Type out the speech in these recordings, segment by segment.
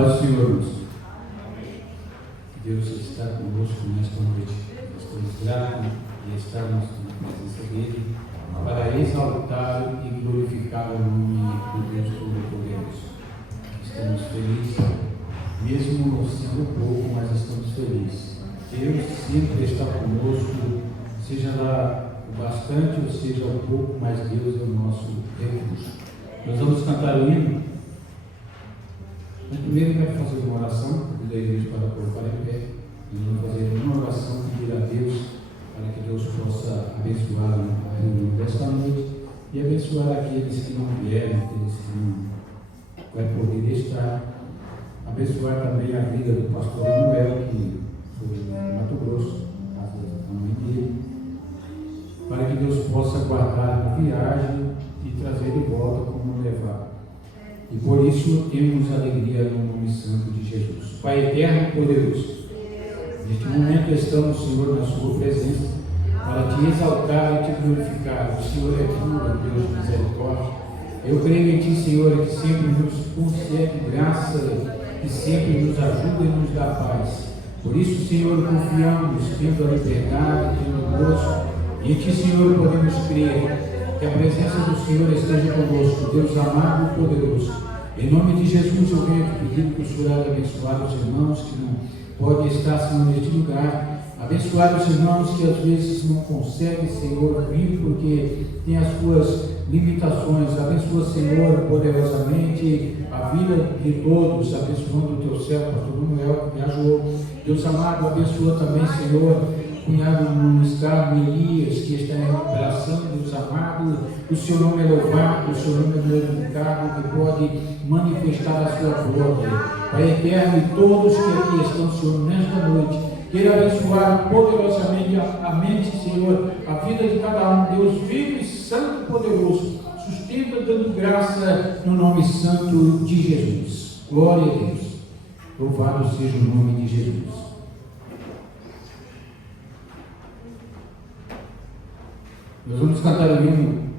paz do Senhor, irmãos. Deus está conosco nesta noite. Estamos gratos de estarmos na presença dEle para exaltar e glorificar o nome do Deus Todo-Poderoso. Estamos felizes, mesmo sendo pouco, mas estamos felizes. Deus sempre está conosco, seja lá o bastante ou seja o pouco, mas Deus é o nosso recurso. Nós vamos cantar o hino. Mas primeiro vai fazer uma oração, da igreja para colocar em pé. Nós vamos fazer uma oração, pedir a Deus para que Deus possa abençoar a reunião desta noite e abençoar aqueles que não vieram, aqueles que não vai poder estar. Abençoar também a vida do pastor Manuel, que foi em Mato Grosso, na casa da mãe dele, para que Deus possa guardar a viagem e trazer de volta como levar. E por isso temos alegria no nome santo de Jesus. Pai eterno e poderoso, neste momento estamos, Senhor, na sua presença, para te exaltar e te glorificar. O Senhor é tudo, Deus de misericórdia. Eu creio em ti, Senhor, que sempre nos concede graça, que sempre nos ajuda e nos dá paz. Por isso, Senhor, confiamos, tendo a liberdade, tendo o gozo, e em ti, Senhor, podemos crer que a presença do Senhor esteja conosco, Deus amado e poderoso. Em nome de Jesus, eu venho te pedir que o Senhor abençoar os irmãos que não podem estar, Senhor, neste lugar. Abençoar os irmãos que às vezes não conseguem, Senhor, vir porque tem as suas limitações. Abençoa, Senhor, poderosamente a vida de todos, abençoando o teu céu, pastor Manuel, que viajou. Deus amado, abençoa também, Senhor, cunhado Nunes Carlos Elias, que está em recuperação. Deus amado, o seu nome é louvado, o seu nome é glorificado, que pode manifestar a sua glória. Pai eterno, e todos que aqui estão, Senhor, nesta noite, queira abençoar poderosamente a mente, Senhor, a vida de cada um. Deus vivo, santo e poderoso, sustenta dando graça no nome santo de Jesus. Glória a Deus. Louvado seja o nome de Jesus. Nós vamos cantar o hino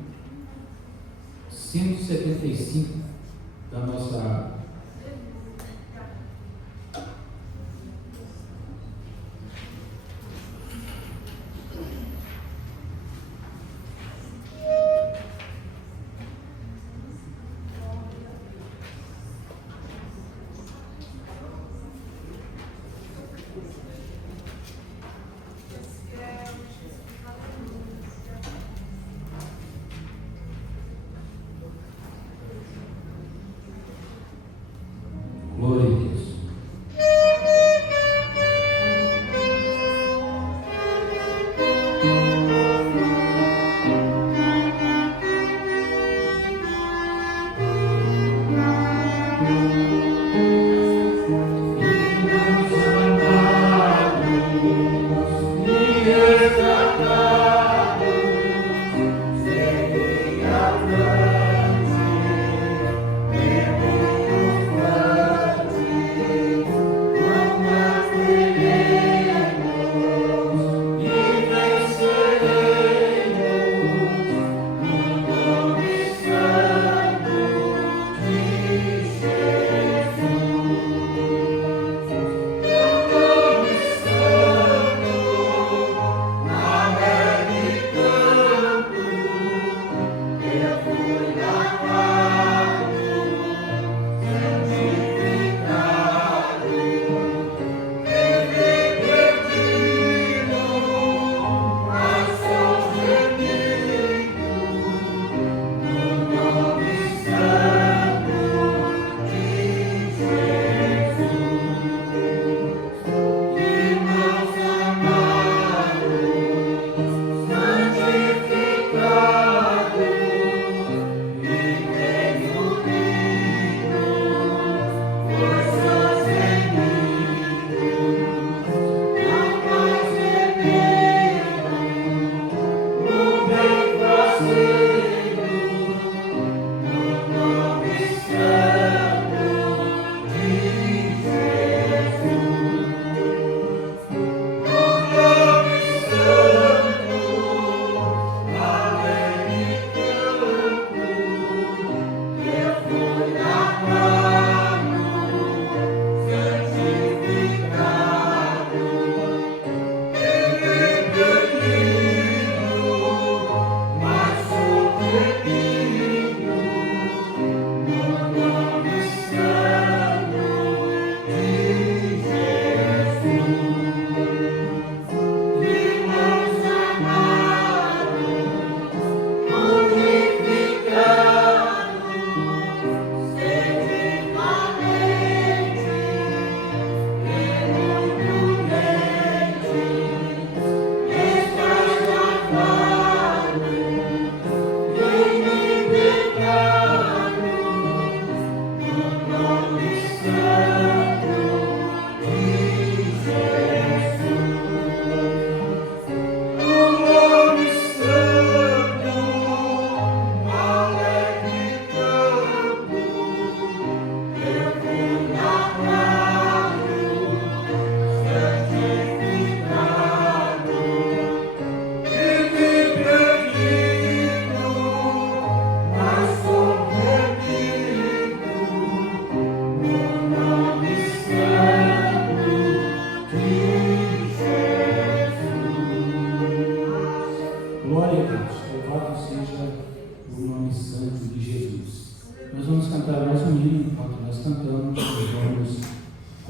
175 da nossa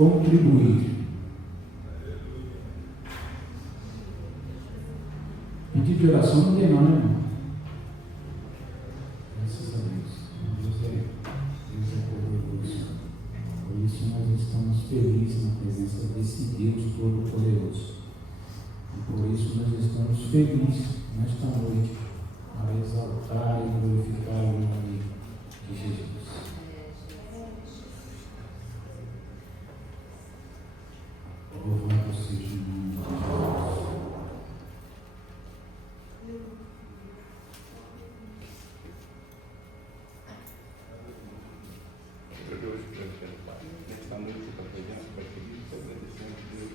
contribuir. Pedir de oração não tem não, né, irmão? Graças a Deus. Deus é poderoso. Por isso nós estamos felizes na presença desse Deus Todo-Poderoso. E por isso nós estamos felizes nesta noite para exaltar e glorificar o nome de Jesus. Louvado seja o nome de Jesus. Nesta noite, para presença, Pai querido, Pai agradecendo a Deus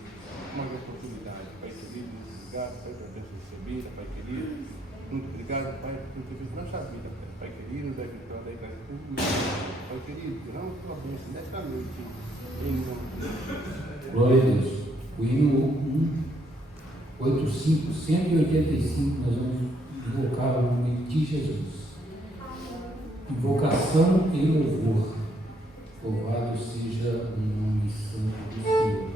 mais oportunidade, Pai querido, obrigado, Pai, por essa recebida, Pai querido, muito obrigado, Pai, por tudo que fez nossa vida, Pai querido, da vitória da igreja pública, Pai querido, não tua bênção nesta noite, em nome de Jesus. Glória a Deus. O hino 185, nós vamos invocar o nome de Jesus. Invocação e louvor. Louvado seja o nome santo do Senhor.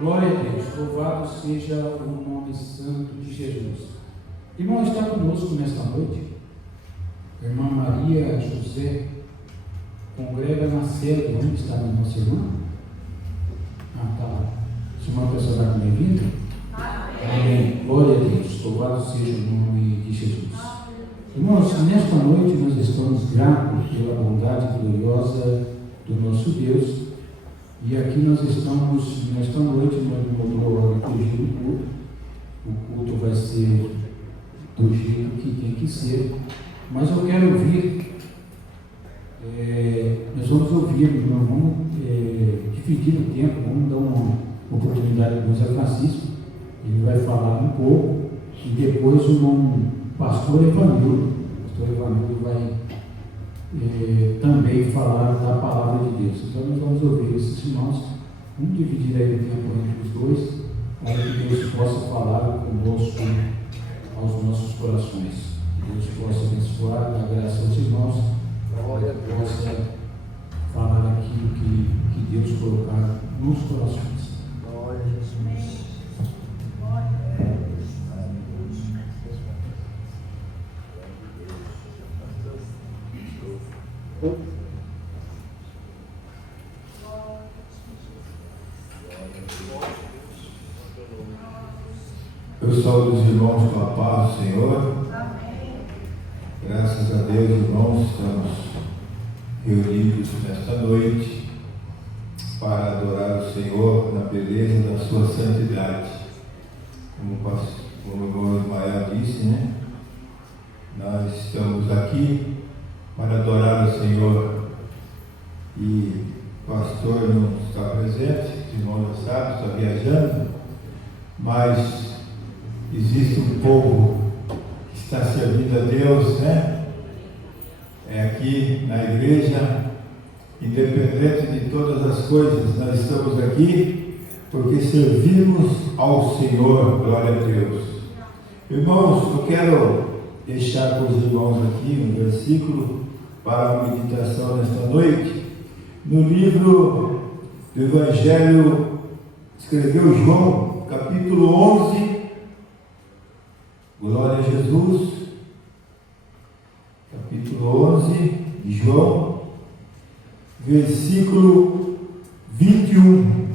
Glória a Deus, louvado seja o nome santo de Jesus. Irmão, está conosco nesta noite a irmã Maria José, congrega na sede. Onde está a nossa irmã? Está lá. Se uma pessoa está com bem-vinda? Amém. Glória a Deus, louvado seja o nome de Jesus. Irmãos, nesta noite nós estamos gratos pela bondade gloriosa do nosso Deus. E aqui nós estamos, nesta noite, nós mudou a liturgia do culto. O culto vai ser do jeito que tem que ser. Mas eu quero ouvir, nós vamos ouvir, nós vamos dividir o tempo, vamos dar uma oportunidade para o José Francisco. Ele vai falar um pouco e depois o pastor Evanildo vai também falar da palavra de Deus. Então nós vamos ouvir esses irmãos, vamos dividir aí o tempo entre os dois, para que Deus possa falar conosco aos nossos corações. Que Deus possa abençoar, dar graça aos irmãos, para que possa falar aquilo que Deus colocar nos corações. Glória a Jesus. Eu saúdo os irmãos com a paz do Senhor. Amém. Graças a Deus, irmãos, estamos reunidos nesta noite para adorar o Senhor na beleza da sua santidade. Como o irmão Ismael disse, né? Nós estamos aqui para adorar o Senhor e o pastor não está presente, os irmãos já sabem, está viajando, mas existe um povo que está servindo a Deus, né? É aqui na igreja, independente de todas as coisas, nós estamos aqui porque servimos ao Senhor, glória a Deus. Irmãos, eu quero deixar para os irmãos aqui um versículo para a meditação nesta noite, no livro do Evangelho, escreveu João, capítulo 11, glória a Jesus, capítulo 11 de João, versículo 21,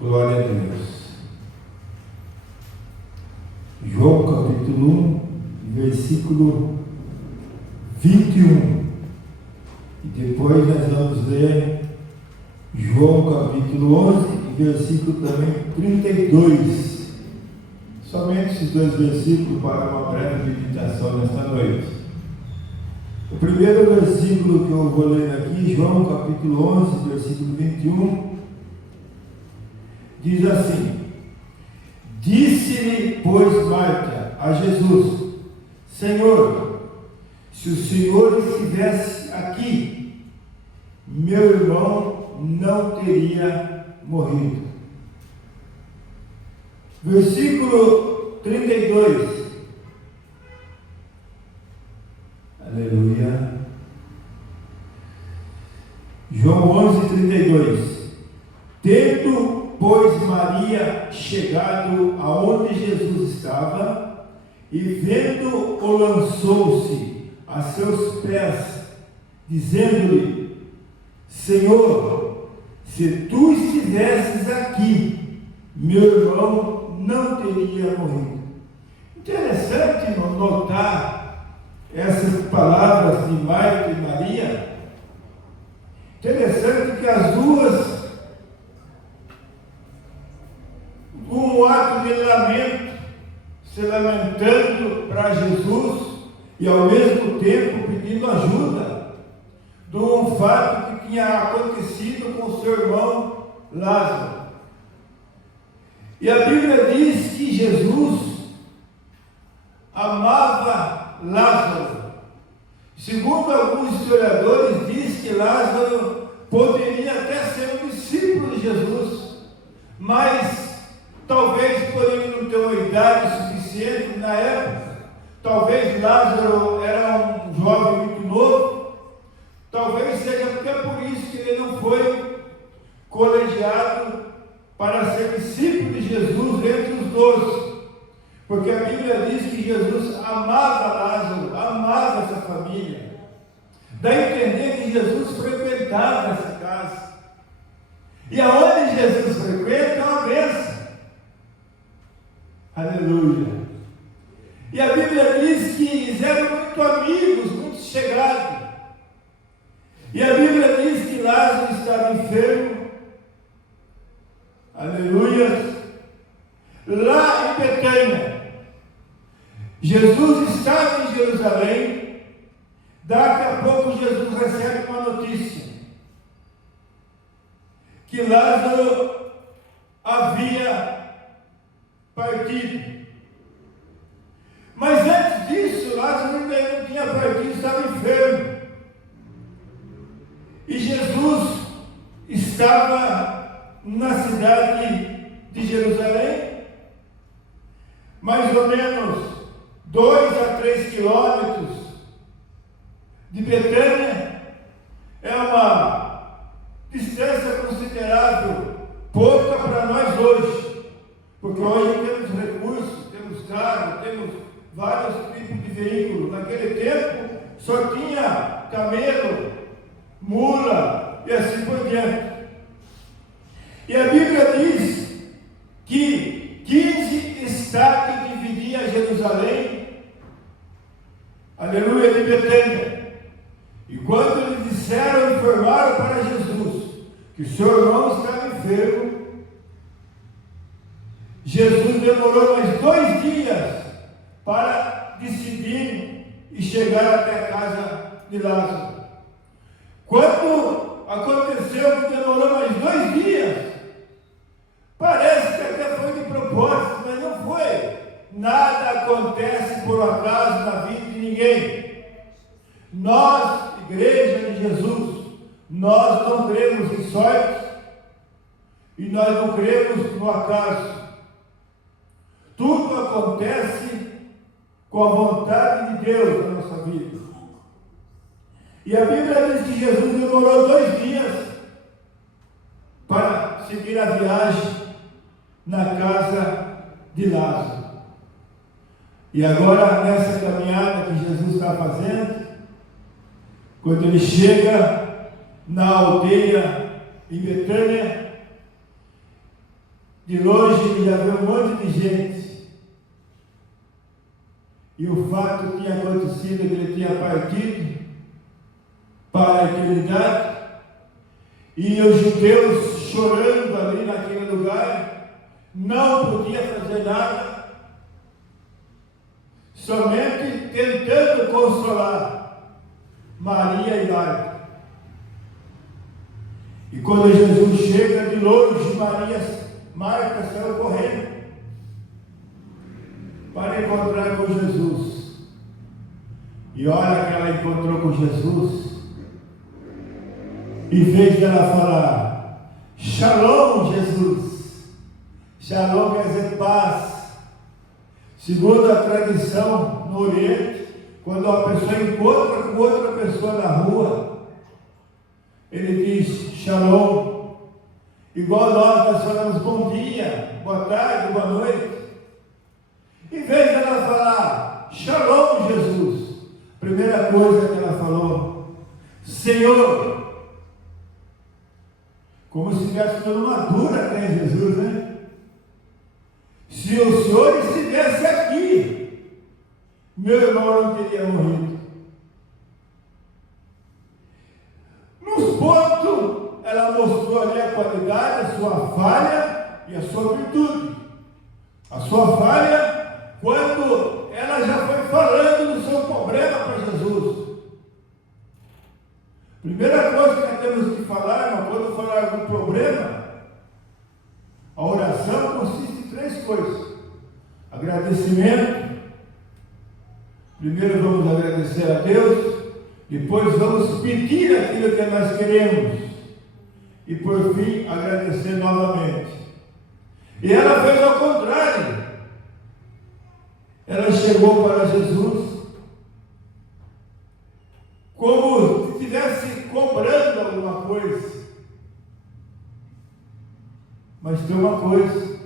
glória a Deus. João capítulo 1, versículo 21, e depois nós vamos ler João capítulo 11, versículo também 32. Somente esses dois versículos para uma breve meditação nesta noite. O primeiro versículo que eu vou ler aqui, João capítulo 11, versículo 21, diz assim: Disse-lhe, pois, Marta a Jesus: Senhor, se o Senhor estivesse aqui, meu irmão não teria morrido. Versículo 32. Aleluia. João 11, 32. Tendo, pois, Maria chegado aonde Jesus estava, e vendo-o, lançou-se a seus pés, dizendo-lhe: Senhor, se tu estivesses aqui, meu irmão não teria morrido. Interessante, irmão, notar essas palavras de Marta e Maria. Interessante que as duas, com um ato de lamento, se lamentando para Jesus e ao mesmo tempo pedindo ajuda de um fato que tinha acontecido com seu irmão Lázaro. E a Bíblia diz que Jesus amava Lázaro. Segundo alguns historiadores, diz que Lázaro poderia até ser um discípulo de Jesus, mas talvez por ele não ter uma idade suficiente na época, talvez Lázaro era um jovem muito novo, talvez seja até por isso que ele não foi colegiado para ser discípulo de Jesus entre os 12, porque a Bíblia diz que Jesus amava Lázaro, amava essa família. Dá a entender que Jesus frequentava essa casa, e aonde Jesus frequenta é uma bênção. Aleluia. E a Bíblia diz que eles eram muito amigos, muito chegados. E a Bíblia diz que Lázaro estava enfermo. Aleluia. Lá em Betânia, Jesus estava em Jerusalém. Daqui a pouco Jesus recebe uma notícia que Lázaro havia partido. Mas antes disso, Lázaro ainda não tinha partido, estava enfermo. estava na cidade de Jerusalém, mais ou menos 2 a 3 quilômetros de Betânia. É uma distância considerável, pouca para nós hoje, porque hoje temos recursos, temos carro, temos vários tipos de veículos. Naquele tempo só tinha camelo, mula e assim por diante. E a Bíblia diz que 15 estados dividiam Jerusalém, aleluia, de Betânia. E quando eles disseram, informaram para Jesus que o seu irmão estava enfermo, Jesus demorou mais 2 dias para decidir e chegar até a casa de Lázaro. Quando aconteceu que demorou mais 2 dias, parece que até foi de propósito, mas não foi. Nada acontece por acaso na vida de ninguém. Nós, Igreja de Jesus, nós não cremos em sorte e nós não cremos no acaso. Tudo acontece com a vontade de Deus na nossa vida. E a Bíblia diz que Jesus demorou 2 dias para seguir a viagem na casa de Lázaro. E agora, nessa caminhada que Jesus está fazendo, quando ele chega na aldeia em Betânia, de longe ele já vê um monte de gente. E o fato que tinha acontecido é que ele tinha partido para a eternidade, e os judeus chorando ali naquele lugar, não podia fazer nada, somente tentando consolar Maria e Marta. E quando Jesus chega de longe, Marta saiu correndo para encontrar com Jesus. E olha que ela encontrou com Jesus, em vez de ela falar Shalom, Jesus, Shalom quer dizer paz. Segundo a tradição no Oriente, quando uma pessoa encontra com outra pessoa na rua, ele diz Shalom. Igual nós falamos bom dia, boa tarde, boa noite. Em vez de ela falar Shalom, Jesus, primeira coisa que ela falou, Senhor. Como se estivesse dando uma dura para Jesus, né? Se o Senhor estivesse aqui, meu irmão não teria morrido. Nos pontos, ela mostrou ali a qualidade, a sua falha e a sua virtude. A sua falha, quando ela já foi falando do seu problema para Jesus. Primeira coisa que nós temos que falar, irmão, quando falar algum problema, a oração consiste em 3 coisas. Agradecimento. Primeiro vamos agradecer a Deus, depois vamos pedir aquilo que nós queremos, e por fim agradecer novamente. E ela fez ao contrário. Ela chegou para Jesus como se estivesse cobrando alguma coisa. Mas tem uma coisa,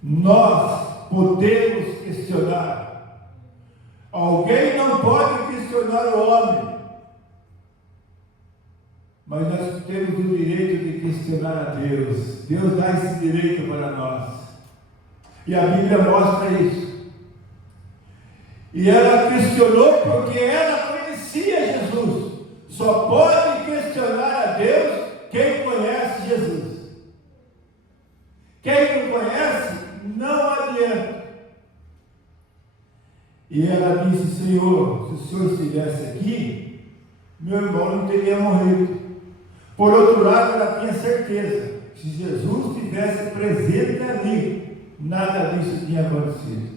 nós podemos questionar. Alguém não pode questionar o homem, mas nós temos o direito de questionar a Deus. Deus dá esse direito para nós, e a Bíblia mostra isso. E ela questionou porque ela conhecia Jesus. Só pode questionar a Deus quem conhece Jesus. Quem não conhece, não adianta. E ela disse, Senhor, se o Senhor estivesse aqui, meu irmão não teria morrido. Por outro lado, ela tinha certeza, se Jesus estivesse presente ali, nada disso tinha acontecido.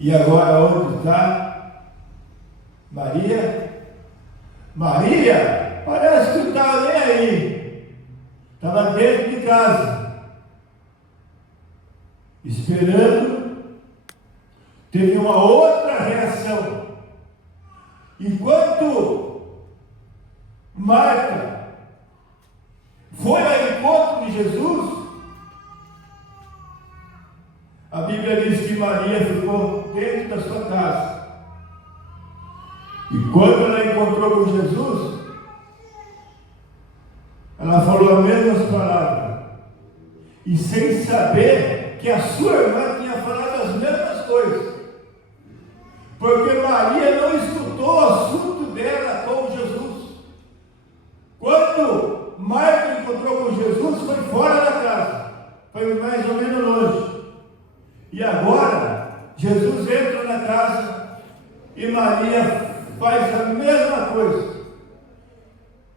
E agora onde está Maria? Maria parece que não estava nem aí. Estava dentro de casa, esperando. Teve uma outra reação. Enquanto Marta foi ao encontro de Jesus, a Bíblia diz que Maria ficou dentro da sua casa. E quando ela encontrou com Jesus, ela falou as mesmas palavras. E sem saber que a sua irmã tinha falado as mesmas coisas. Porque Maria não escutou o assunto dela com Jesus. Quando Marta encontrou com Jesus, foi fora da casa. Foi mais ou menos longe. E agora, Jesus entra na casa e Maria faz a mesma coisa.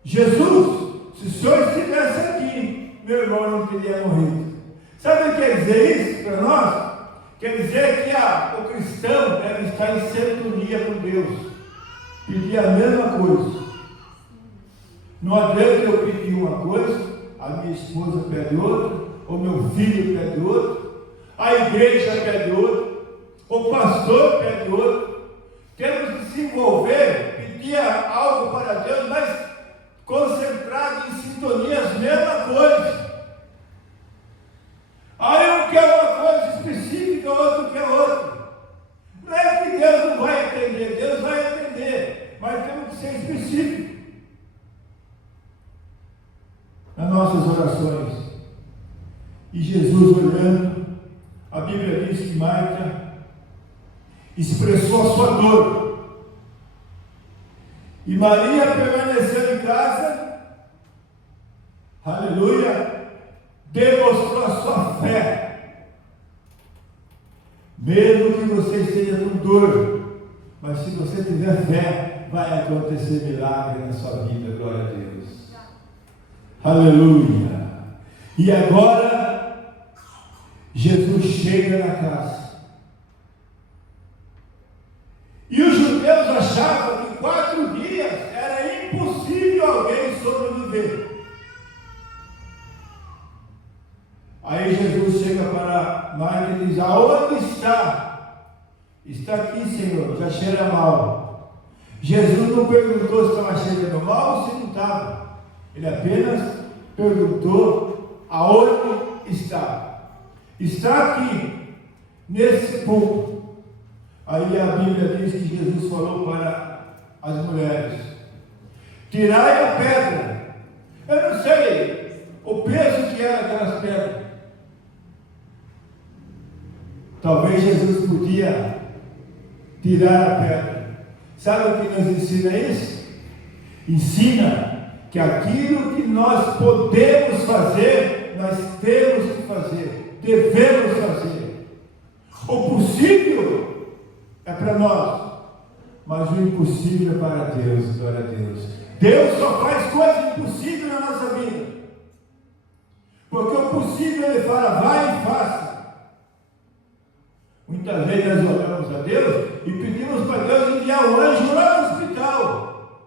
Jesus, se o Senhor estivesse aqui, meu irmão não teria morrido. Sabe o que quer dizer isso para nós? Quer dizer que o cristão deve estar em sintonia com Deus. Pedir a mesma coisa. Não adianta eu pedir uma coisa, a minha esposa pede outra, ou meu filho pede outra, a igreja pede outra, o pastor pede outra. Temos que se envolver, pedir algo para Deus, mas concentrado em sintonia as mesmas coisas. Aí um quer uma coisa específica, outro quer outra. Não é que Deus não vai atender, Deus vai atender, mas temos que ser específicos nas nossas orações. E Jesus olhando, a Bíblia diz que Marta expressou a sua dor. E Maria permaneceu em casa, aleluia, demonstrou a sua fé. Mesmo que você esteja com dor, mas se você tiver fé, vai acontecer milagre na sua vida, glória a Deus. Aleluia. E agora, Jesus chega na casa. E os judeus achavam que 4 dias era impossível alguém sobreviver. Aí Jesus chega para Marta e diz: aonde está? Está aqui, Senhor, já cheira mal. Jesus não perguntou se estava cheirando mal ou se não estava. Ele apenas perguntou aonde está. Está aqui, nesse ponto. Aí a Bíblia diz que Jesus falou para as mulheres: tirai a pedra. Eu não sei o peso que era aquelas pedras. Talvez Jesus podia tirar a pedra. Sabe o que nos ensina isso? Ensina que aquilo que nós podemos fazer, nós temos que fazer, devemos fazer. O possível é para nós, mas o impossível é para Deus, glória a Deus. Deus só faz coisa impossível na nossa vida, porque o possível Ele fala, vai e faça. Muitas vezes nós oramos a Deus e pedimos para Deus enviar um anjo lá no hospital.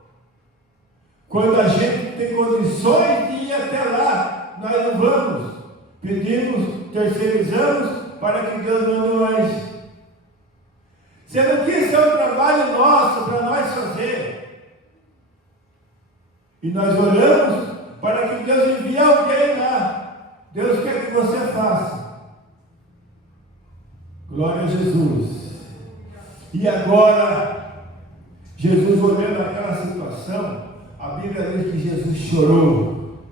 Quando a gente tem condições de ir até lá, nós não vamos. Pedimos, terceirizamos para que Deus mande um anjo. Sendo que isso é um trabalho nosso, para nós fazer. E nós oramos para que Deus envie alguém lá. Deus quer que você faça. Glória a Jesus. E agora, Jesus olhando aquela situação, a Bíblia diz que Jesus chorou.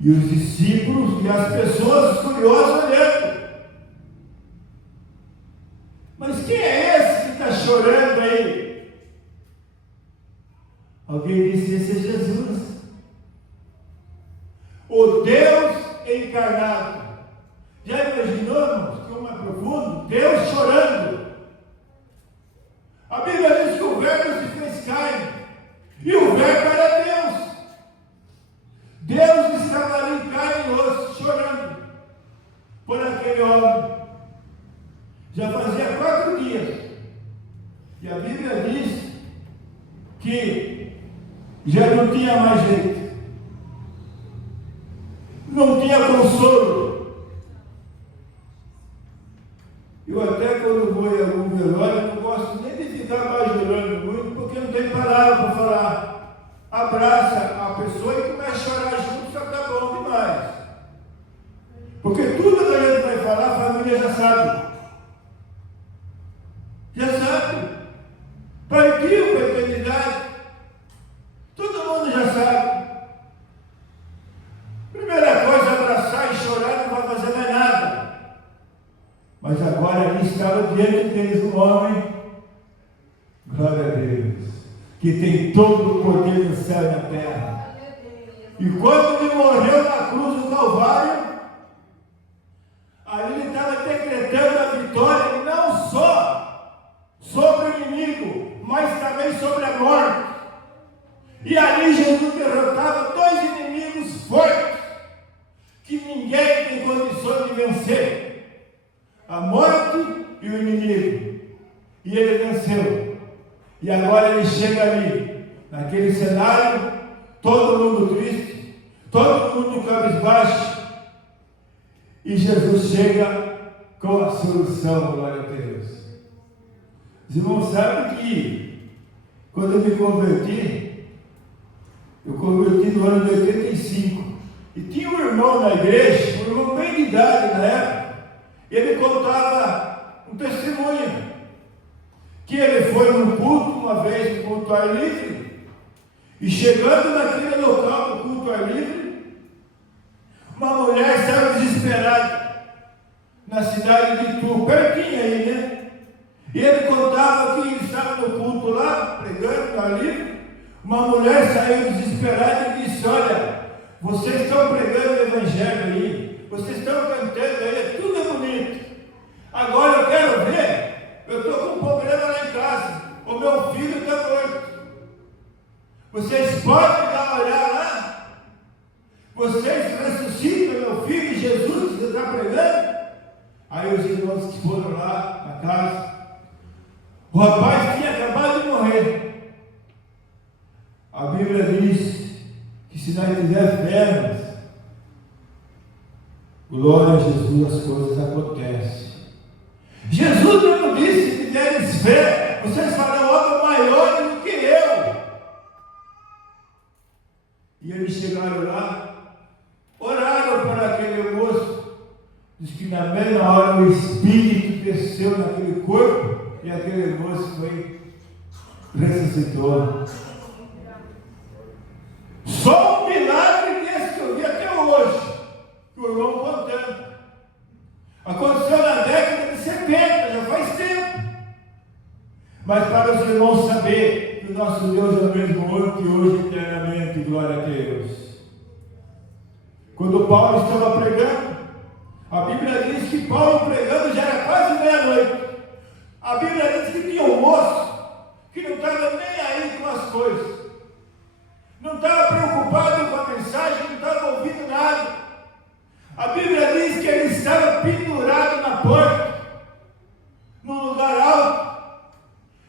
E os discípulos e as pessoas curiosas olhando. Mas quem é esse que está chorando aí? Alguém disse: esse é Jesus, o Deus encarnado. Já imaginou, irmãos, como é profundo? Deus chorando. A Bíblia diz que o Verbo se fez carne, e o Verbo era Deus. Deus estava ali em carne e osso, chorando por aquele homem. Já fazia 4 dias. E a Bíblia diz que Já não tinha mais jeito. Não tinha consolo. Eu até quando vou em algum velório, não gosto nem de ficar mais chorando muito, porque não tem palavra para falar. Abraça a pessoa e começa a chorar junto, já está bom demais. Porque tudo que a gente vai falar, a família já sabe. Já sabe. Partiu para a eternidade. Todo mundo já sabe. Primeira coisa, abraçar e chorar não vai fazer mais nada. Mas agora ali estava diante deles um homem, glória a Deus, que tem todo o poder no céu e na terra. E quando ele morreu na cruz do Calvário, ali ele estava decretando a vitória não só sobre o inimigo, mas também sobre a morte. E ali Jesus derrotava dois inimigos fortes, que ninguém tem condições de vencer. A morte e o inimigo. E ele venceu. E agora ele chega ali, naquele cenário, todo mundo triste, todo mundo cabisbaixo. E Jesus chega com a solução, glória a Deus. Os irmãos sabem que, quando eu me converti, eu converti no ano de 85. E tinha um irmão na igreja, um irmão bem de idade na época. Ele contava um testemunho, que ele foi num culto, uma vez no culto ar livre, e chegando naquele local do culto ar livre, uma mulher estava desesperada, na cidade de Itu, pertinho aí, né? E ele contava que ele estava no culto lá, pregando ar livre, uma mulher saiu desesperada e disse: olha, vocês estão pregando o evangelho aí, vocês estão cantando aí, tudo é bonito. Agora eu quero ver, eu estou com um problema lá em casa, o meu filho está morto. Vocês podem dar uma olhada lá? Vocês ressuscitam meu filho, Jesus, que você está pregando? Aí os irmãos que foram lá na casa, o rapaz tinha acabado de morrer. A Bíblia diz que se nós tivermos fé, glória a Jesus, as coisas acontecem. Jesus mesmo disse: se tiveres fé, vocês farão obra maior do que eu. E eles chegaram lá, oraram para aquele moço. Diz que na mesma hora o Espírito desceu naquele corpo e aquele moço ressuscitou. Só um milagre desse que eu vi até hoje, que o irmão contando. Aconteceu na década de 70, já faz tempo. Mas para os irmãos saber que o nosso Deus é o mesmo ontem, hoje e eternamente, glória a Deus. Quando Paulo estava pregando, a Bíblia diz que Paulo pregando já era quase meia-noite. A Bíblia diz que tinha um moço que não estava nem aí com as coisas. Não estava preocupado com a mensagem, não estava ouvindo nada. A Bíblia diz que ele estava pendurado na porta, num lugar alto.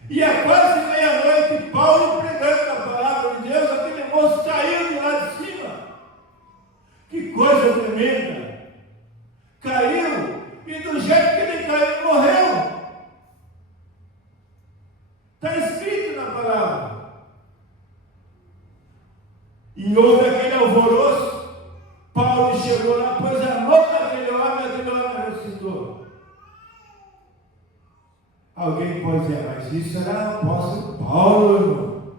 E a quase meia-noite, Paulo pregando a palavra de Deus, aquele moço caiu de lá de cima. Que coisa tremenda! Caiu, e do jeito que ele caiu, morreu. Está escrito na palavra. E houve aquele alvoroço. Paulo chegou lá, pôs a mão naquele homem ressuscitou. Alguém pode dizer: mas isso era o apóstolo Paulo, irmão.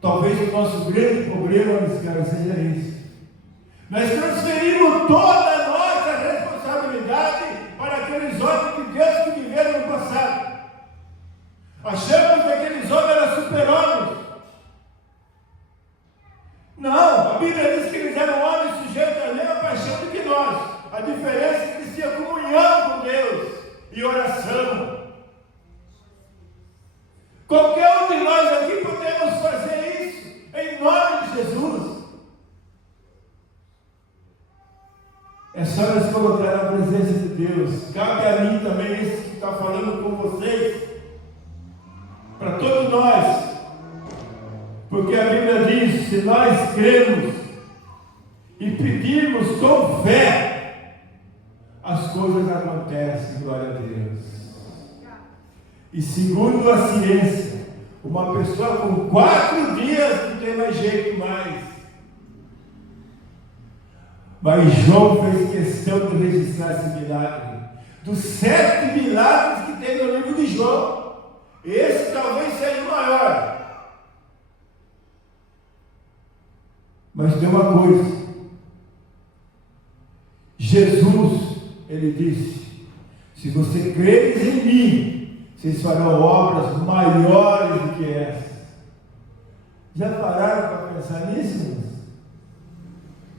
Talvez o nosso grande problema nesse cara seja isso. Nós transferimos toda a nossa responsabilidade para aqueles homens de Deus que viveram no passado. Achamos que aqueles homens eram super-homens. Não, a Bíblia diz que eles eram homens sujeitos à mesma paixão do que nós. A diferença é que eles tinham comunhão com Deus e oração. Qualquer um de nós aqui podemos fazer isso, em nome de Jesus. É só nos colocar na presença de Deus. Cabe a mim também, esse que está falando com vocês, para todos nós, Porque a Bíblia diz, se nós cremos e pedirmos com fé, as coisas acontecem, glória a Deus. E segundo a ciência, uma pessoa com 4 dias não tem mais jeito mais. Mas João fez questão de registrar esse milagre. Dos 7 milagres que tem no livro de João, esse talvez seja o maior. Mas tem uma coisa. Jesus, ele disse, se você creres em mim, vocês farão obras maiores do que essas. Já pararam para pensar nisso?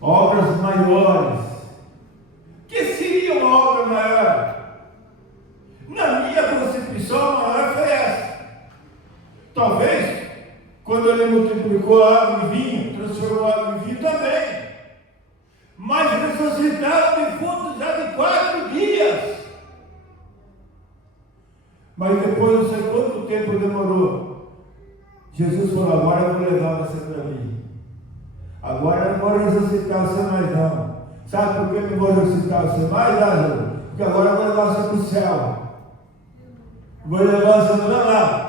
Obras maiores. O que seria uma obra maior? Na minha concepção, a maior foi essa. Talvez, quando ele multiplicou água em vinho, transformou água em vinho também. Mas ressuscitaram defuntos já de 4 dias. Mas depois, não sei quanto tempo demorou. Jesus falou, agora eu vou levar você para mim. Agora eu não vou ressuscitar você mais não. Sabe por que eu não vou ressuscitar você mais, Lázaro? Porque agora eu vou levar você para o céu. Vou levar você para lá.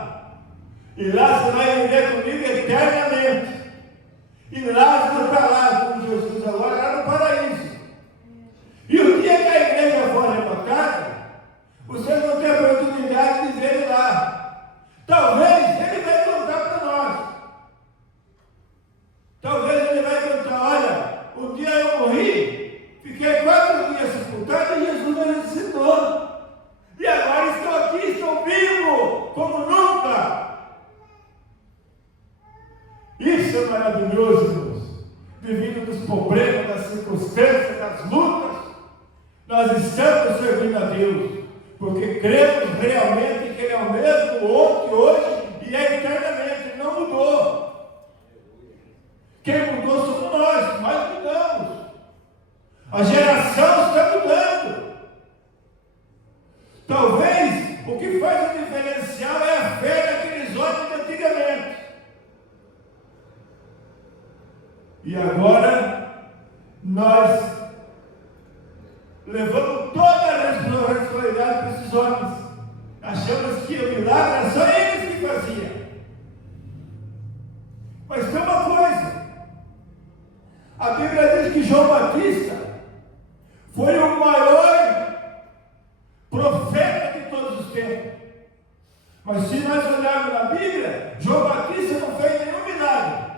E lá você vai viver comigo eternamente. E Lázaro está lá com Jesus agora, lá no paraíso. E o dia que a igreja for arrebatada, vocês vão ter a oportunidade de ver ele lá. Talvez ele vai contar para nós. Talvez ele vai contar, olha, um dia eu morri, fiquei 4 dias sepultado e Jesus me ressuscitou. E agora estou aqui, estou vivo, como nunca. Isso é maravilhoso, irmãos. Devido dos problemas, das circunstâncias, das lutas, nós estamos servindo a Deus. Porque cremos realmente que Ele é o mesmo ontem, hoje e eternamente. Ele não mudou. Quem mudou somos nós mudamos. A geração está mudando. Talvez o que faz o diferencial é a fé daqueles homens de antigamente. E agora nós levamos toda a responsabilidade para esses homens. Achamos que o milagre era só eles que faziam. Mas tem uma coisa. A Bíblia diz que João Batista foi o maior profeta de todos os tempos. Mas se nós olharmos na Bíblia, João Batista não fez nenhum milagre.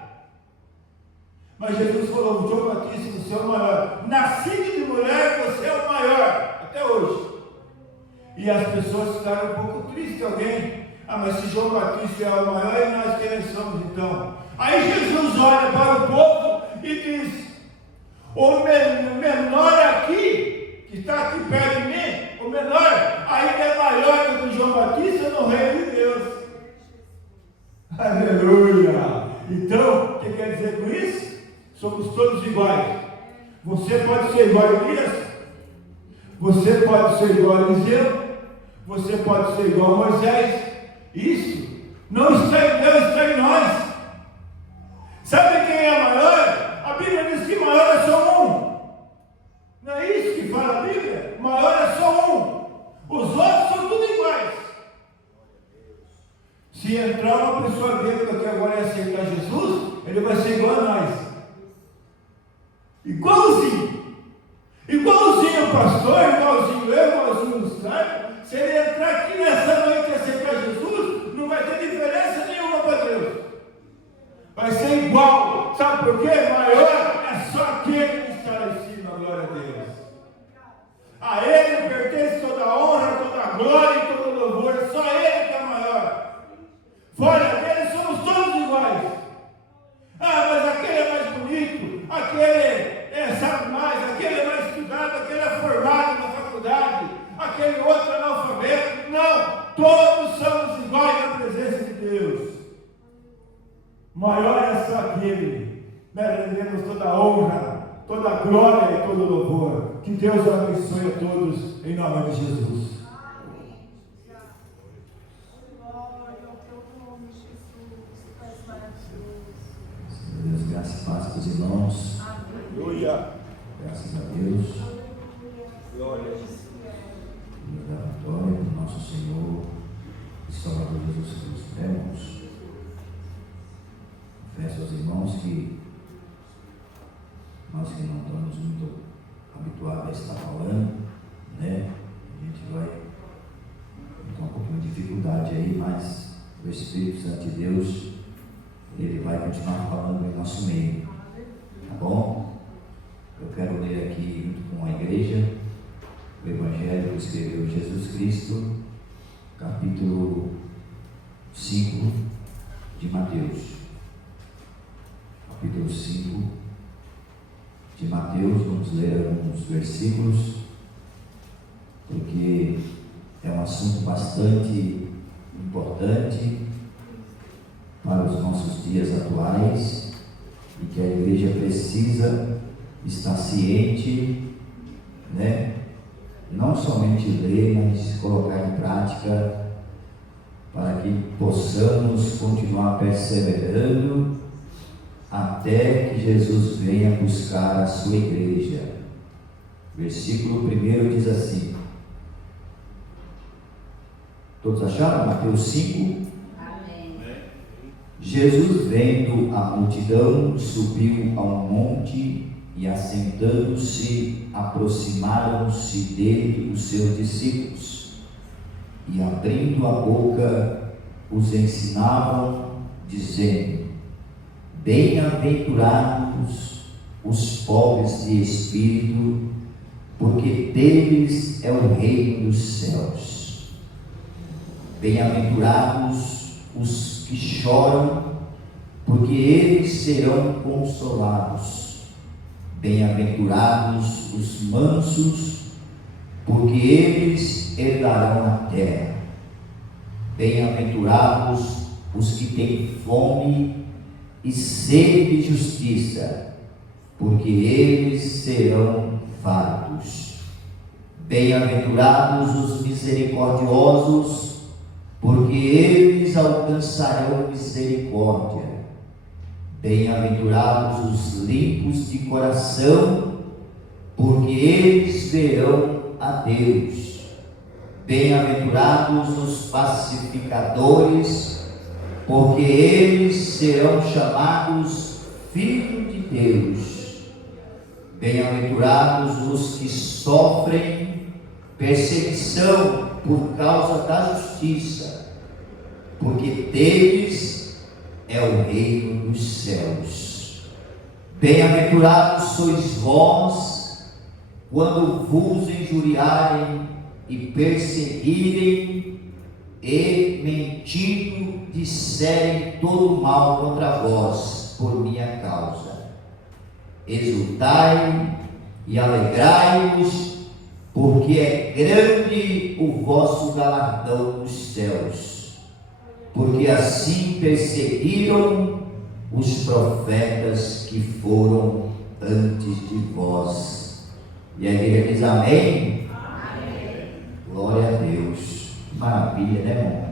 Mas Jesus falou, João Batista, você é o maior. Nascido de mulher, você é o maior. Até hoje. E as pessoas ficaram um pouco tristes, alguém. Mas se João Batista é o maior, e nós quem somos então? Aí Jesus olha para o povo e diz, o menor aqui, que está aqui perto de mim, o menor ainda é maior do que João Batista no reino de Deus. Aleluia! Então, o que quer dizer com isso? Somos todos iguais. Você pode ser igual a Elias, você pode ser igual a Eliseu, você pode ser igual a Moisés. Isso não está em Deus, está em nós. Sabe quem é maior? A Bíblia diz que maior é só um. Não é isso que fala a Bíblia? Maior é só um. Os outros são tudo iguais. Se entrar uma pessoa bêbada que agora é aceitar Jesus, ele vai ser igual a nós. Igualzinho. Igualzinho o pastor, igualzinho eu, igualzinho o Gustavo. Se ele entrar aqui nessa noite e aceitar Jesus, não vai ter diferença nenhuma para Deus. Vai ser igual. Sabe por quê? Maior é só aquele que está lá em cima, glória a Deus. A Ele pertence toda a honra, toda a glória e todo o louvor. É só Ele que é maior. Fora dele somos todos iguais. Mas aquele é mais bonito, aquele sabe mais, aquele é mais estudado, aquele é formado na faculdade, aquele outro é analfabeto. Não, todos somos iguais na presença de Deus. Maior é só aquele. Rendemos toda a honra, toda a glória e todo o louvor. Que Deus abençoe a todos em nome de Jesus. Glória ao teu nome, Jesus, tu és maravilhoso. irmãos? Aleluia. Graças a Deus. Glória. E a glória do nosso Senhor e Salvador Jesus Cristo. Irmãos, confesso aos irmãos que nós que não estamos muito habituados a estar falando, né? A gente vai ter um pouquinho de dificuldade aí, mas o Espírito Santo de Deus, ele vai continuar falando em nosso meio, tá bom? Eu quero ler aqui junto com a igreja o Evangelho que escreveu Jesus Cristo, capítulo 5 de Mateus. Capítulo 5 de Mateus, vamos ler alguns versículos, porque é um assunto bastante importante para os nossos dias atuais e que a igreja precisa estar ciente, né? Não somente ler, mas colocar em prática para que possamos continuar perseverando até que Jesus venha buscar a sua igreja. Versículo 1 diz assim: todos acharam? Mateus 5? Jesus, vendo a multidão, subiu a um monte e, assentando-se, aproximaram-se dele os seus discípulos e, abrindo a boca, os ensinavam, dizendo: bem-aventurados os pobres de espírito, porque deles é o reino dos céus. Bem-aventurados os que choram, porque eles serão consolados. Bem-aventurados os mansos, porque eles herdarão a terra. Bem-aventurados os que têm fome e sede de justiça, porque eles serão fartos. Bem-aventurados os misericordiosos, porque eles alcançarão misericórdia. Bem-aventurados os limpos de coração, porque eles verão a Deus. Bem-aventurados os pacificadores, porque eles serão chamados filhos de Deus. Bem-aventurados os que sofrem perseguição por causa da justiça, porque deles é o reino dos céus. Bem-aventurados sois vós, quando vos injuriarem e perseguirem e, mentindo, disserem todo mal contra vós por minha causa. Exultai e alegrai-vos, porque é grande o vosso galardão nos céus, porque assim perseguiram os profetas que foram antes de vós. E a igreja diz amém? Amém. Glória a Deus. Maravilha, né, irmão?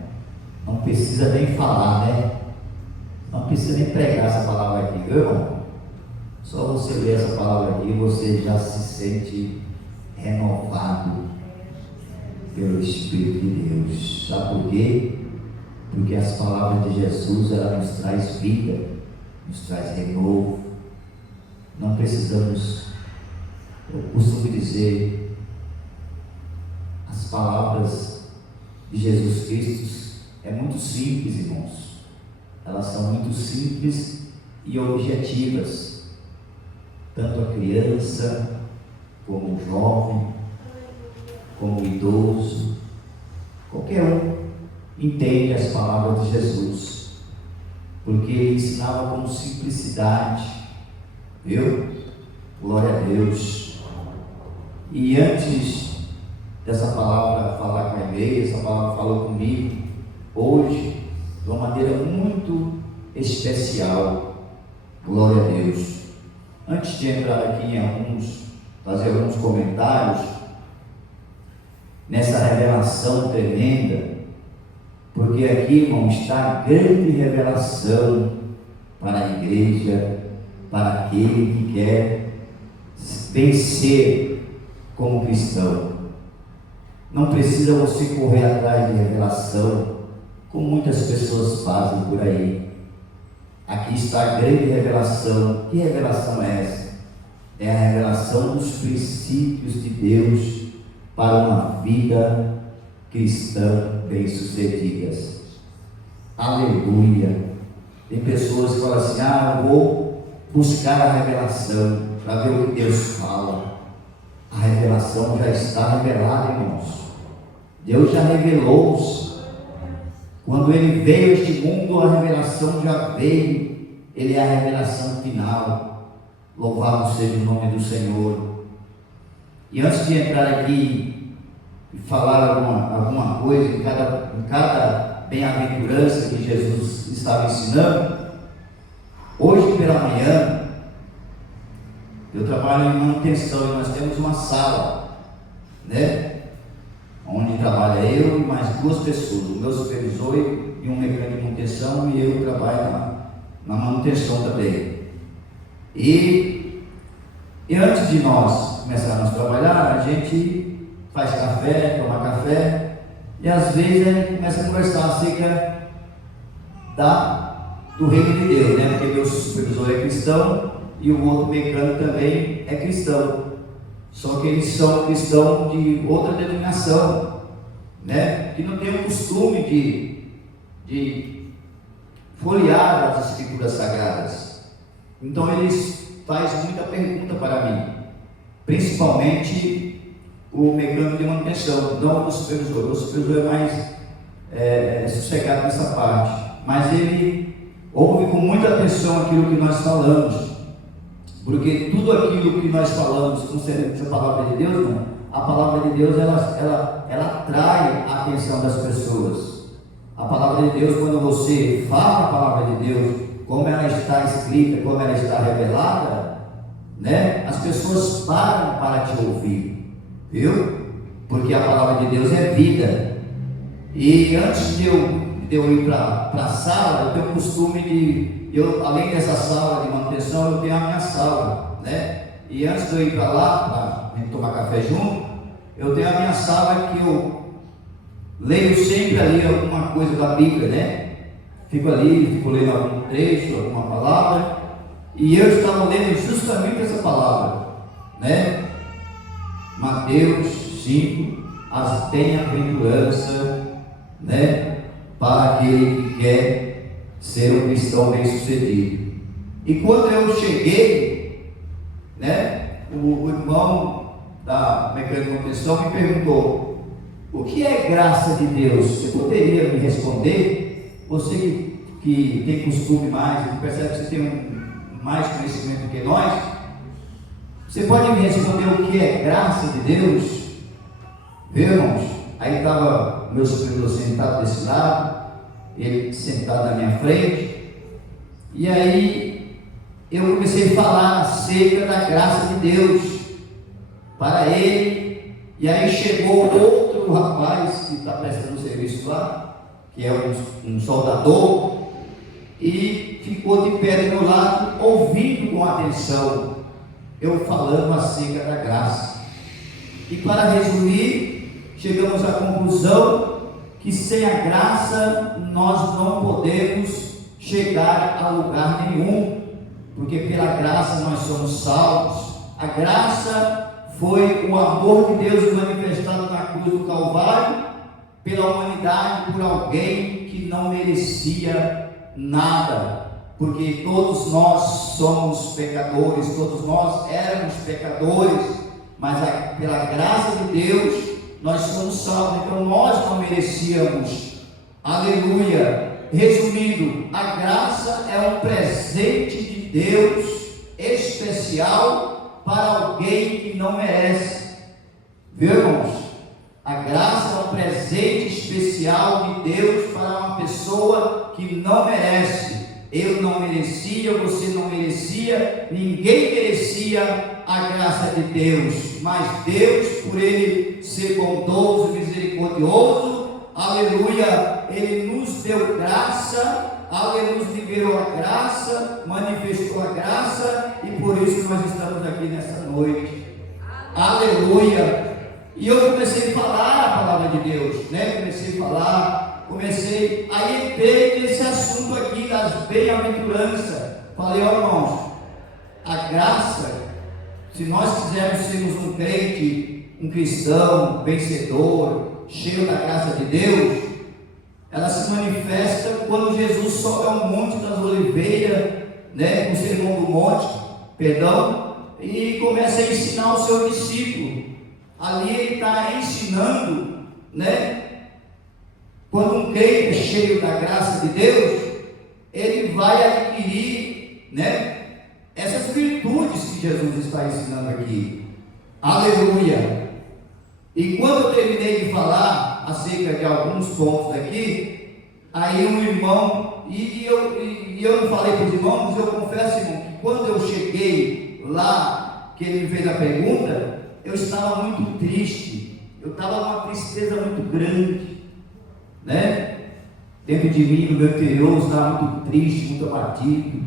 Não precisa nem falar, né? Não precisa nem pregar essa palavra aqui, viu, irmão? Só você ler essa palavra aqui, você já se sente renovado pelo Espírito de Deus. Sabe por quê? Porque as palavras de Jesus, ela nos traz vida, nos traz renovo. Não precisamos, eu costumo dizer, as palavras de Jesus Cristo é muito simples, irmãos. Elas são muito simples e objetivas. Tanto a criança, como o jovem, como o idoso, qualquer um entende as palavras de Jesus, porque ele ensinava com simplicidade, viu? Glória a Deus. E antes dessa palavra falar com a igreja, essa palavra falou comigo hoje de uma maneira muito especial. Glória a Deus. Antes de entrar aqui em fazer alguns comentários nessa revelação tremenda, porque aqui, irmão, está a grande revelação para a igreja para aquele que quer vencer como cristão. Não precisa você correr atrás de revelação, como muitas pessoas fazem por aí. Aqui está a grande revelação. Que revelação é essa? É a revelação dos princípios de Deus para uma vida cristã bem-sucedidas. Aleluia! Tem pessoas que falam assim: eu vou buscar a revelação para ver o que Deus fala. A revelação já está revelada, irmãos. Deus já revelou-se. Quando Ele veio a este mundo, a revelação já veio. Ele é a revelação final. Louvado seja o nome do Senhor. E antes de entrar aqui e falar alguma coisa em cada bem-aventurança que Jesus estava ensinando, hoje pela manhã, eu trabalho em manutenção e nós temos uma sala, né? Onde trabalha eu e mais 2 pessoas, o meu supervisor e um mecânico de manutenção, e eu trabalho na manutenção também. E antes de nós começarmos a trabalhar, a gente faz café, toma café, e às vezes a gente começa a conversar acerca do reino de Deus, né? Porque meu supervisor é cristão e o outro mecânico também é cristão. Só que eles são cristãos de outra denominação, né? Que não tem o costume de folhear as escrituras sagradas. Então eles fazem muita pergunta para mim, principalmente o mecânico de manutenção, não o supervisor. O supervisor é mais sossegado nessa parte, mas ele ouve com muita atenção aquilo que nós falamos. Porque tudo aquilo que nós falamos concernente a palavra de Deus, não, a palavra de Deus ela atrai a atenção das pessoas. A palavra de Deus, quando você fala a palavra de Deus, como ela está escrita, como ela está revelada, né, as pessoas param para te ouvir, viu? Porque a palavra de Deus é vida. E antes de eu ir para a sala, eu tenho o costume além dessa sala de manutenção, eu tenho a minha sala, né? E antes de eu ir para lá, para tomar café junto, eu tenho a minha sala que eu leio sempre ali alguma coisa da Bíblia, né? Fico lendo algum trecho, alguma palavra, e eu estava lendo justamente essa palavra, né? Mateus 5, as bem-aventuranças, né? Para aquele que quer ser um cristão bem-sucedido. E quando eu cheguei, né, o irmão da mecânica de manutenção me perguntou: o que é graça de Deus? Você poderia me responder? Você que tem costume mais, que percebe que você tem mais conhecimento do que nós, você pode me responder o que é graça de Deus? Viu, irmãos? Aí estava meu supervisor sentado desse lado, ele sentado na minha frente, e aí eu comecei a falar acerca da graça de Deus para ele. E aí chegou outro rapaz que está prestando serviço lá, que é um soldador, e ficou de pé do meu lado, ouvindo com atenção eu falando acerca da graça. E para resumir, chegamos à conclusão que sem a graça nós não podemos chegar a lugar nenhum, porque pela graça nós somos salvos. A graça foi o amor de Deus manifestado na cruz do Calvário pela humanidade, por alguém que não merecia nada, porque todos nós somos pecadores, todos nós éramos pecadores, mas pela graça de Deus nós somos salvos. Então nós não merecíamos. Aleluia. Resumindo, a graça é um presente de Deus especial para alguém que não merece. Viu, irmãos? A graça é um presente especial de Deus para uma pessoa que não merece. Eu não merecia, você não merecia, ninguém merecia a graça de Deus, mas Deus, por Ele ser bondoso, misericordioso, aleluia, Ele nos deu graça aleluia, nos liberou a graça, manifestou a graça, e por isso nós estamos aqui nessa noite. Aleluia. E eu comecei a falar a palavra de Deus, né? Aí veio esse assunto aqui das bem-aventuranças. Falei, ó irmãos, a graça, se nós quisermos sermos um crente, um cristão, vencedor, cheio da graça de Deus, ela se manifesta quando Jesus sobe ao Monte das Oliveiras, né? No Sermão do Monte, e começa a ensinar o seu discípulo. Ali ele está ensinando, né? Quando um crente é cheio da graça de Deus, ele vai adquirir, né? Essas virtudes que Jesus está ensinando aqui. Aleluia! E quando eu terminei de falar acerca de alguns pontos aqui, aí um irmão, e eu não falei para os irmãos, mas eu confesso, irmão, que quando eu cheguei lá, que ele me fez a pergunta, eu estava muito triste, eu estava com uma tristeza muito grande, né? Dentro de mim, no meu interior, eu estava muito triste, muito abatido,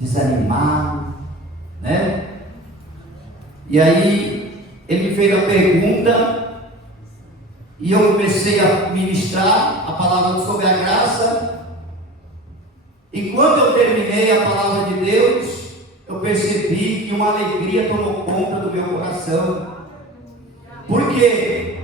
desanimado, né? E aí ele me fez a pergunta e eu comecei a ministrar a palavra sobre a graça. E quando eu terminei a palavra de Deus, eu percebi que uma alegria tomou conta do meu coração. Por quê?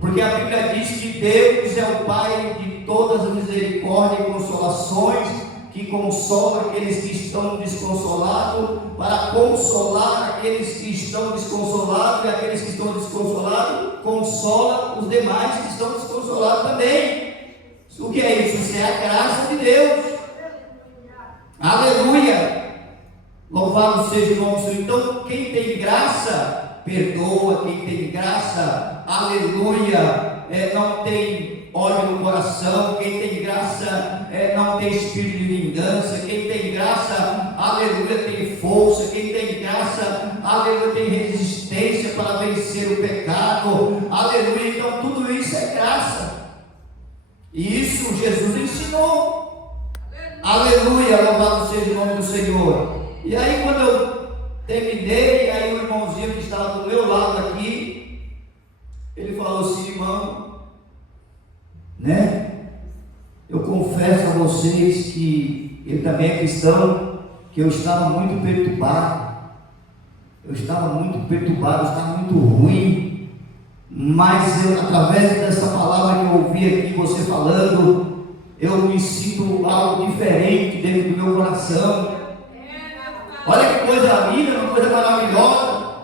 Porque a Bíblia diz que Deus é o Pai de todas as misericórdias e consolações, que consola aqueles que estão desconsolados, para consolar aqueles que estão desconsolados, e aqueles que estão desconsolados, consola os demais que estão desconsolados também. O que é isso? Isso é a graça de Deus. Aleluia! Louvado seja o nome do Senhor. Então, quem tem graça, perdoa. Quem tem graça, aleluia, não tem ódio no coração. Quem tem graça, não tem espírito de vingança. Quem tem graça, aleluia, tem força. Quem tem graça, aleluia, tem resistência para vencer o pecado. Aleluia. Então, tudo isso é graça. E isso Jesus ensinou. Aleluia, louvado seja o nome do Senhor. E aí quando eu terminei, aí o irmãozinho que estava do meu lado aqui, ele falou assim, irmão, né? Eu confesso a vocês que ele também é cristão, que eu estava muito perturbado. Eu estava muito ruim. Mas através dessa palavra que eu ouvi aqui você falando, eu me sinto algo diferente dentro do meu coração. Olha que coisa linda, uma coisa maravilhosa.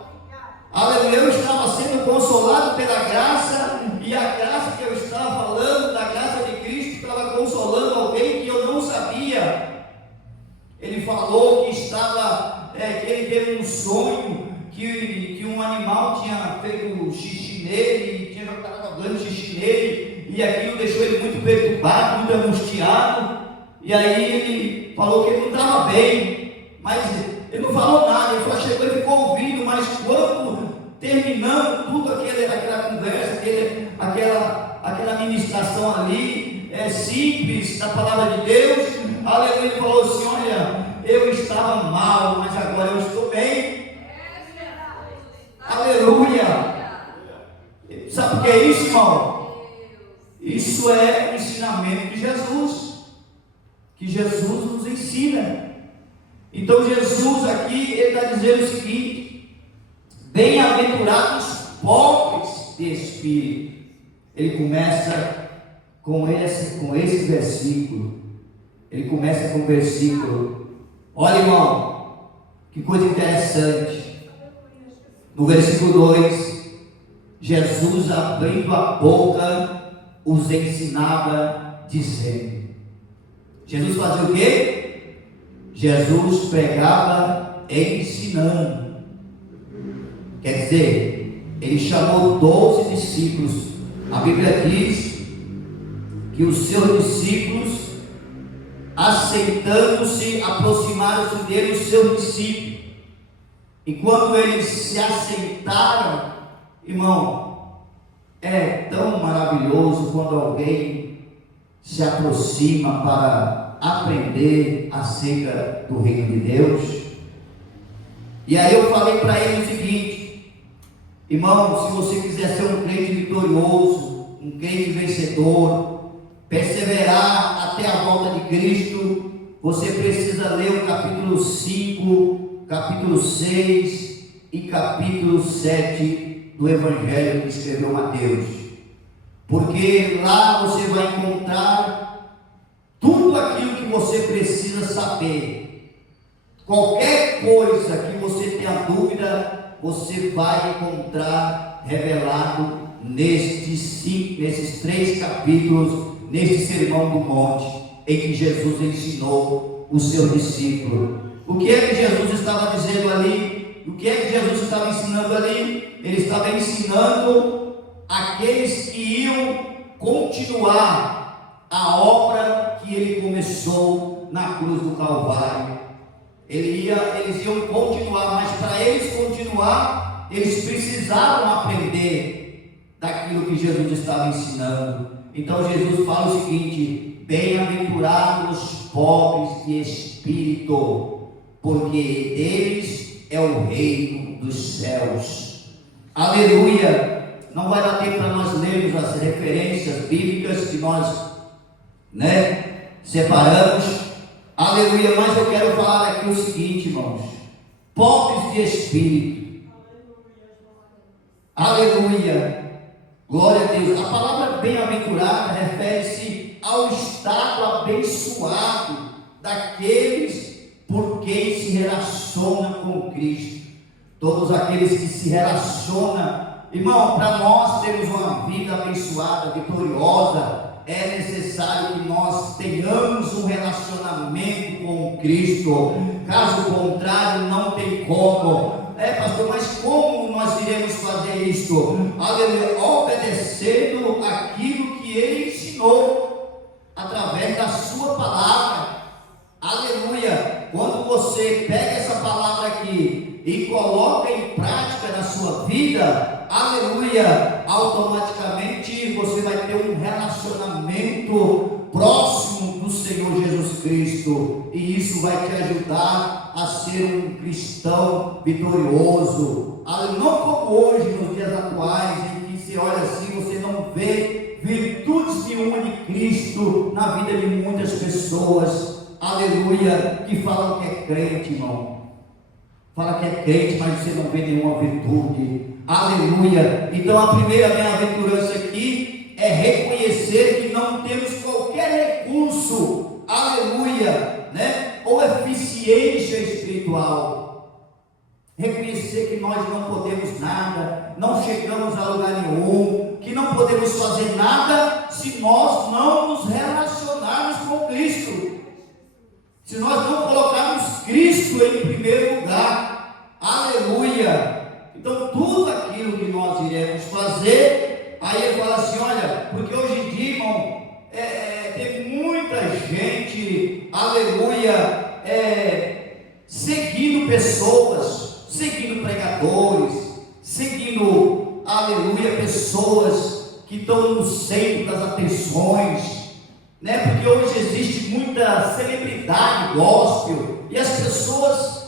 Aleluia, eu estava sendo consolado pela graça, e a graça que eu estava falando, da graça de Cristo, estava consolando alguém que eu não sabia. Ele falou que que ele teve um sonho, que um animal tinha feito xixi nele, tinha jogado xixi nele, e aquilo deixou ele muito perturbado, muito angustiado. E aí ele falou que ele não estava bem. Mas ele não falou nada, ele só chegou e ficou ouvindo. Mas quando terminando tudo aquela conversa, aquela ministração ali, simples, da palavra de Deus, aleluia, ele falou assim, olha, eu estava mal, mas agora eu estou bem. Aleluia. Sabe o que é isso, irmão? Isso é o ensinamento de Jesus, que Jesus nos ensina. Então Jesus aqui, ele está dizendo o seguinte: bem-aventurados pobres de espírito. Ele começa com esse versículo. Ele começa com o versículo. Olha, irmão, que coisa interessante. No versículo 2, Jesus, abrindo a boca, os ensinava, dizendo. Jesus fazia o quê? Jesus pregava ensinando. Quer dizer, ele chamou 12 discípulos. A Bíblia diz que os seus discípulos, aceitando-se, aproximaram-se dele, os seus discípulos. E quando eles se aceitaram, irmão, é tão maravilhoso quando alguém se aproxima para aprender acerca do reino de Deus. E aí eu falei para ele o seguinte: irmão, se você quiser ser um crente vitorioso, um crente vencedor, perseverar até a volta de Cristo, você precisa ler o capítulo 5, capítulo 6 e capítulo 7 do Evangelho que escreveu Mateus, porque lá você vai encontrar tudo aquilo que você precisa saber. Qualquer coisa que você tenha dúvida, você vai encontrar revelado nesses 3 capítulos, neste Sermão do Monte, em que Jesus ensinou o seu discípulo. O que é que Jesus estava dizendo ali? O que é que Jesus estava ensinando ali? Ele estava ensinando aqueles que iam continuar a obra que ele começou na cruz do Calvário. Eles iam continuar, mas para eles continuar, eles precisavam aprender daquilo que Jesus estava ensinando. Então Jesus fala o seguinte: bem-aventurados os pobres de espírito, porque deles é o reino dos céus. Aleluia! Não vai dar tempo para nós lermos as referências bíblicas que nós separamos. Aleluia! Mas eu quero falar aqui o seguinte, irmãos: pobres de espírito. Aleluia! Glória a Deus. A palavra bem-aventurada refere-se ao estado abençoado daqueles por quem se relaciona com Cristo. Todos aqueles que se relacionam, irmão, para nós termos uma vida abençoada, vitoriosa, é necessário que nós tenhamos um relacionamento com Cristo. Caso contrário, não tem como. Pastor, mas como nós iremos fazer isso? Aleluia, obedecendo aquilo que Ele ensinou através da sua palavra. Aleluia. Quando você pega essa palavra aqui e coloca em prática na sua vida, aleluia, automaticamente você vai ter um relacionamento próximo do Senhor Jesus Cristo, e isso vai te ajudar a ser um cristão vitorioso. Não como hoje, nos dias atuais, em que se olha assim, você não vê virtudes nenhuma de Cristo na vida de muitas pessoas, aleluia, que falam que é crente, irmão. Fala que é crente, mas você não vê nenhuma virtude. Aleluia. Então a primeira bem-aventurança aqui é reconhecer que não temos qualquer recurso, aleluia, ou eficiência espiritual. Reconhecer que nós não podemos nada, não chegamos a lugar nenhum, que não podemos fazer nada se nós não nos relacionarmos com Cristo. Se nós não colocarmos Cristo em primeiro lugar, aleluia. Então tudo aquilo que nós iremos fazer, aí ele fala assim: olha, porque hoje em dia, irmão, tem muita gente, aleluia, seguindo pessoas, seguindo pregadores, seguindo, aleluia, pessoas que estão no centro das atenções, porque hoje existe muita celebridade gospel e as pessoas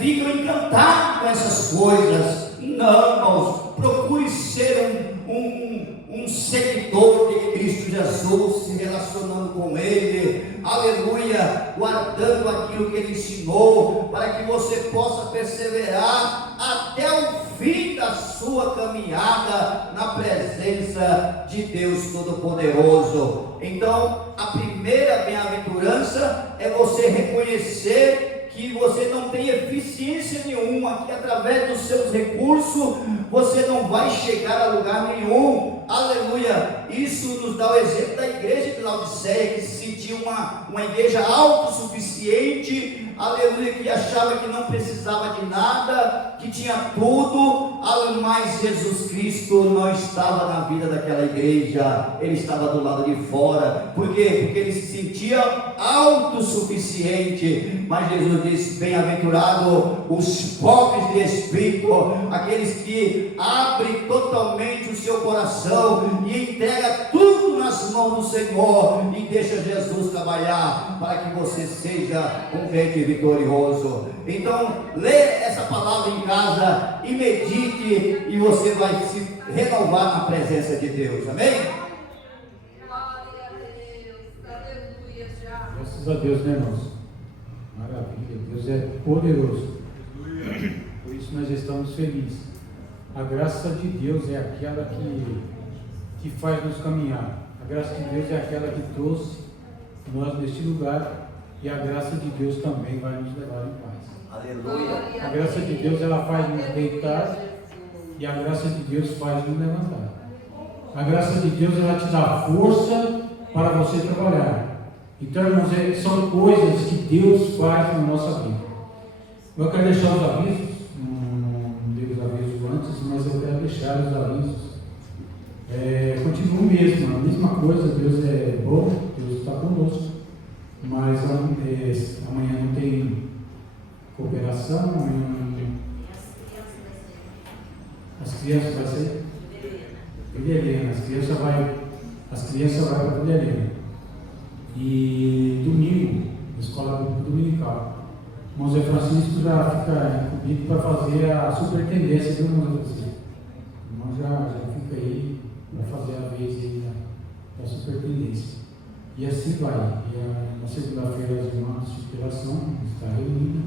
ficam encantadas com essas coisas. Não, irmãos, procure ser um seguidor de Cristo Jesus, se relacionando com Ele, aleluia, guardando aquilo que Ele ensinou, para que você possa perseverar até o fim da sua caminhada na presença de Deus Todo-Poderoso. Então, a primeira bem-aventurança é você reconhecer que você não tem eficiência nenhuma, que através dos seus recursos você não vai chegar a lugar nenhum. Aleluia. Isso nos dá o exemplo da igreja de Laodiceia, que se sentia uma igreja autossuficiente, aleluia, que achava que não precisava de nada, que tinha tudo, mas Jesus Cristo não estava na vida daquela igreja, Ele estava do lado de fora. Por quê? Porque ele se sentia autossuficiente. Mas Jesus disse: bem-aventurado os pobres de espírito, aqueles que abrem totalmente o seu coração e entrega tudo tudo nas mãos do Senhor e deixa Jesus trabalhar para que você seja um crente vitorioso. Então, lê essa palavra em casa e medite, e você vai se renovar na presença de Deus. Amém? Graças a Deus, né, irmãos? Maravilha, Deus é poderoso. Por isso nós estamos felizes. A graça de Deus é aquela que faz nos caminhar. A graça de Deus é aquela que trouxe nós neste lugar, e a graça de Deus também vai nos levar em paz. Aleluia. A graça de Deus, ela faz nos deitar, e a graça de Deus faz nos levantar. A graça de Deus, ela te dá força para você trabalhar. Então, irmãos, são coisas que Deus faz na nossa vida. Eu quero deixar os avisos, não dei os avisos antes, mas eu quero deixar os avisos. Continua mesmo, a mesma coisa. Deus é bom, Deus está conosco, mas amanhã não tem cooperação, amanhã as crianças vão ser Vila Helena, as crianças vão para Vila Helena. E domingo, escola dominical, o irmão Zé Francisco já fica comigo para fazer a superintendência, viu, irmão Zé Francisco? O irmão já fica aí para fazer a vez aí da superintendência. E assim vai. E na segunda-feira as irmãs de superação está reunida.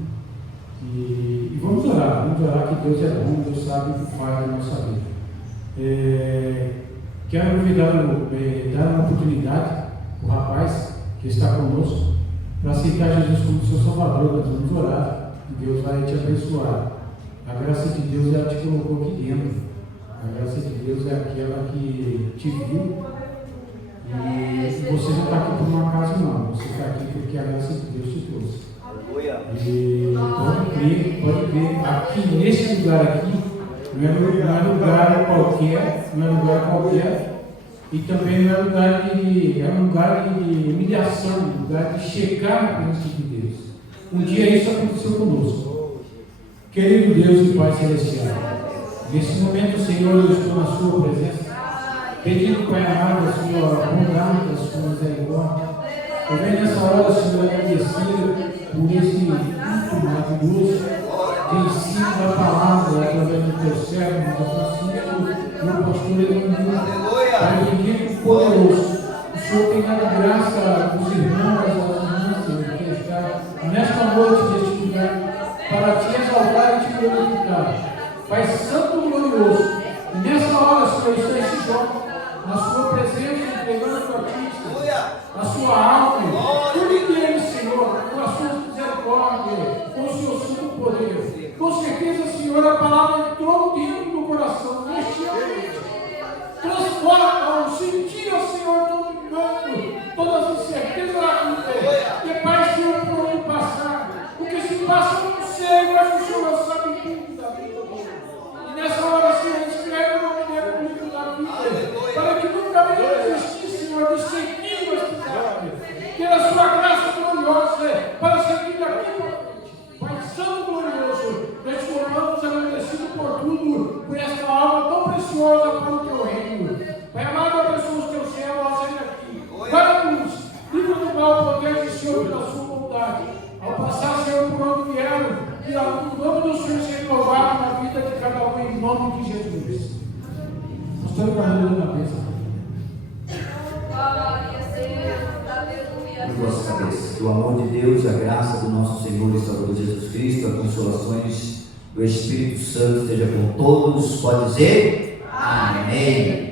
E vamos orar que Deus é bom, Deus sabe o que faz na nossa vida. Quero dar uma oportunidade para o rapaz que está conosco para aceitar Jesus como seu Salvador. Nós vamos orar e Deus vai te abençoar. A graça de Deus, ela te colocou aqui dentro. A graça de Deus é aquela que te viu, e você não está aqui por uma casa, não. Você está aqui porque a graça de Deus te trouxe. E pode crer, aqui nesse lugar aqui, não é lugar qualquer, e também não é lugar de humilhação, lugar de chegar na presença de Deus. Um dia isso aconteceu conosco. Querido Deus e Pai Celestial, nesse momento, Senhor, eu estou na Sua presença, pedindo, Pai amado, Senhor, a bondade da Sua misericórdia. Eu venho nessa hora, Senhor, agradecido por esse culto maravilhoso de ensino da palavra através do Teu servo, do Francisco, meu pastor Evangelho. Pai bendito, poderoso, o Senhor tem dado graça aos irmãos, às irmãs, Senhor, que está nesta noite, neste lugar, para Te exaltar e Te glorificar. Pai Santo glorioso, e nessa hora, Senhor, está esse jovem na Sua presença, entregando a Tua Cristo, a Sua alma, cuide dele, Senhor, com a Sua misericórdia, com o Seu santo poder. Com certeza, Senhor, a palavra entrou dentro do coração, neste ambiente. Transforma, sentir, Senhor, todo engano, todas as incertezas da vida. E Pai, Senhor, por onde passar, o que se passa eu não sei, mas o Senhor sabe tudo da vida. E nessa hora, Senhor, escreve o nome dele no livro da vida, para que nunca venha existir, Senhor, de seguir esta cidade. Ter a Sua graça gloriosa para seguir daqui para frente. Pai Santo glorioso, nós te louvamos, agradecido por tudo, por esta alma tão preciosa para o Teu reino. Pai amado, abençoa os Teus servos a sair aqui. Guarda-nos, livra do mal, protege, Senhor, pela Sua bondade. Ao passar, Senhor, por onde vieram, que o nome do Senhor seja louvado na vida de cada um, em nome de Jesus. Pastor Carlos, na bênção. Com nossa cabeça. Que o amor de Deus, a graça do nosso Senhor e Salvador Jesus Cristo, as consolações do Espírito Santo esteja com todos. Pode dizer? Amém.